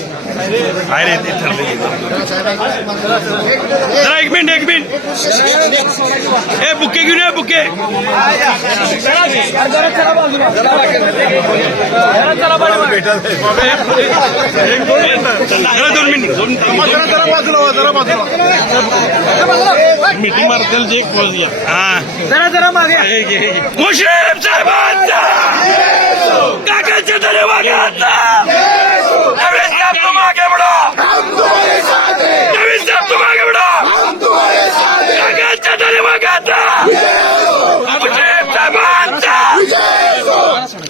आहे रे ते ठरले जरा एक मिनिट एक मिनिट. ए बुके घेऊन या बुके. जरा दोन मिनिट. दोन मीटिंग मारतील जे पोहोचल्या हा. जरा जरा मागे. मुश्रीफ साहेबांचा! काकाच्या तरी वागाचा नवीन साहेब तू मागे बडो. नवीन साहेब तू मागे बडो. काकाच्या तरी वागाचा मुश्रीफ साहेबांचा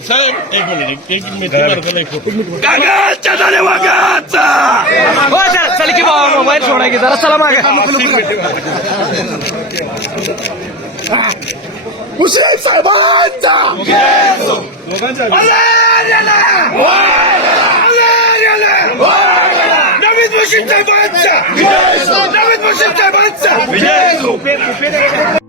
साहेब एक मिनिट एक मिनिट काकाच्या तरी वागाचा हो चल चल की बाबा मोबाईल सोडा की जरा चला मागे. मुश्रीफ साहेबांचा नवीन मुश्रीफ साहेबांचा नवीन मुश्रीफ साहेबांचा